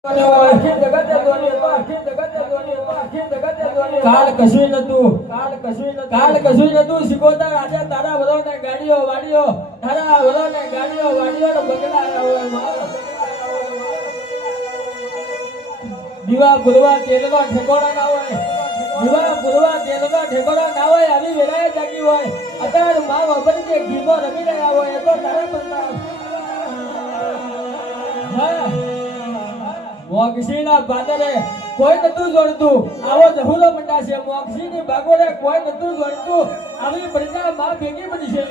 કાલ કશું નતું શીખોતા આજે તારા વરોને ગાડીઓ વાડીઓ તારા વરોને ગાડીઓ વાડીઓ ને બગલા દીવા ગુરવા તેલનો ઠેકોડા ના હોય દીવા ગુરવા તેલનો ઠેકોડા ના હોય આવી વેળાએ જાગી હોય અત્યારે માં વાપરી જે ગીમો રમી રહ્યા હોય એ તો તારે પ્રતાપ મોક્ષીના પાદરે કોઈ નતું જોડતું આવો જહુલો મંડા છે મોક્ષીની બાગોરે કોઈ નતું જોડતું આવી પ્રજા માં ભેગી બની છે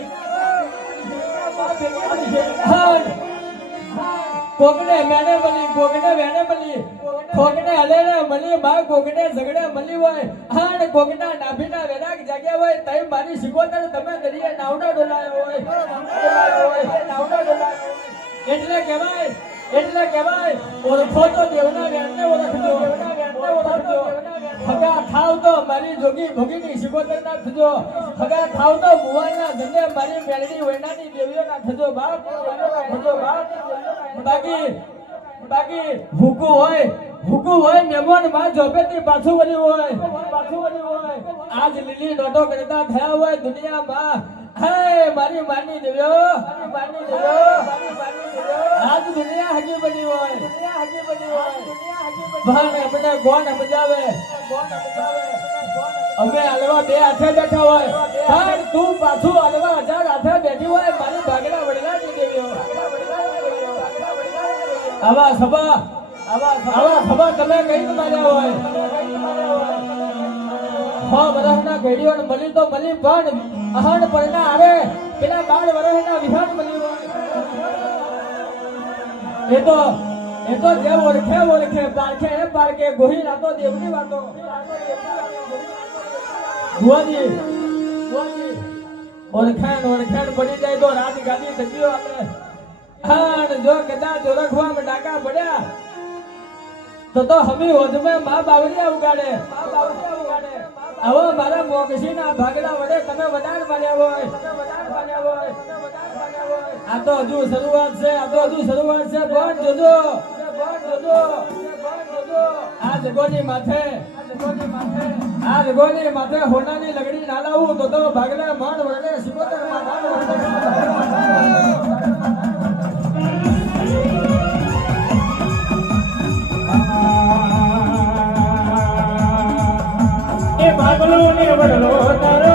કોકને મેને મળી કોકને વેને મળી કોકને હલેને મળી બા કોકને ઝગડે મળી હોય હાડ કોકના નાભીના વેરાગ જાગ્યા હોય તઈ મારી શિકોતર તમે દરિયે નાવડા ડોલાયો હોય નાવડા ડોલાયો એટલે કહેવાય ઓળખો તો દેવના વેણને ઓળખજો હગા થાવ તો મારી જોગી ભોગીની શિકોતર ના થજો હગા થાવ તો મુવાના ધંધે મારી મેલડી વૈનાની દેવીઓ ના થજો બાપ બાકી ભૂકું હોય મેમોન માં જોબેથી પાછું વળ્યું હોય આજ લીલી નોટો કરતા થયા હોય દુનિયામાં હે મારી માની દેવ્યો આજ દુનિયા હગી બની હોય ભાન આપણે કોણ સમજાવે અમે હલવા બે હાથે બેઠા હોય પણ તું પાછું હલવા 1000 હાથે બેઠી હોય મારી ભાગડા વડલાની દેવ્યો આવા સભા તમે કઈ માર્યા હોય વર્ષના ઘડીઓને મળી તો મળી પણ અહણ પડના આવે પેલા 12 વર્ષના વિહાન મળી હોય એ તો જે ઓળખે પારખે ગોહી રાતો દેવની વાતો ભુવાજી ઓળખાણ પડી જાય તો રાત ગાદી થતીઓ આપણે હાન જો કદાચ ઓળખવામાં ડાકા પડ્યા તો હમી હોજમે માં બાવરિયા ઉગાડે આવો મારા મોક્ષીના ભાગડા વડે તમે વધાર માર્યા હોય આ તો હજુ શરૂઆત છે પણ જોજો આ જગોની માથે હોનાની લગડી ના લાવું તો ભાગડા માન વડે શિકોતર માં ભાગલો ને વડલો તારે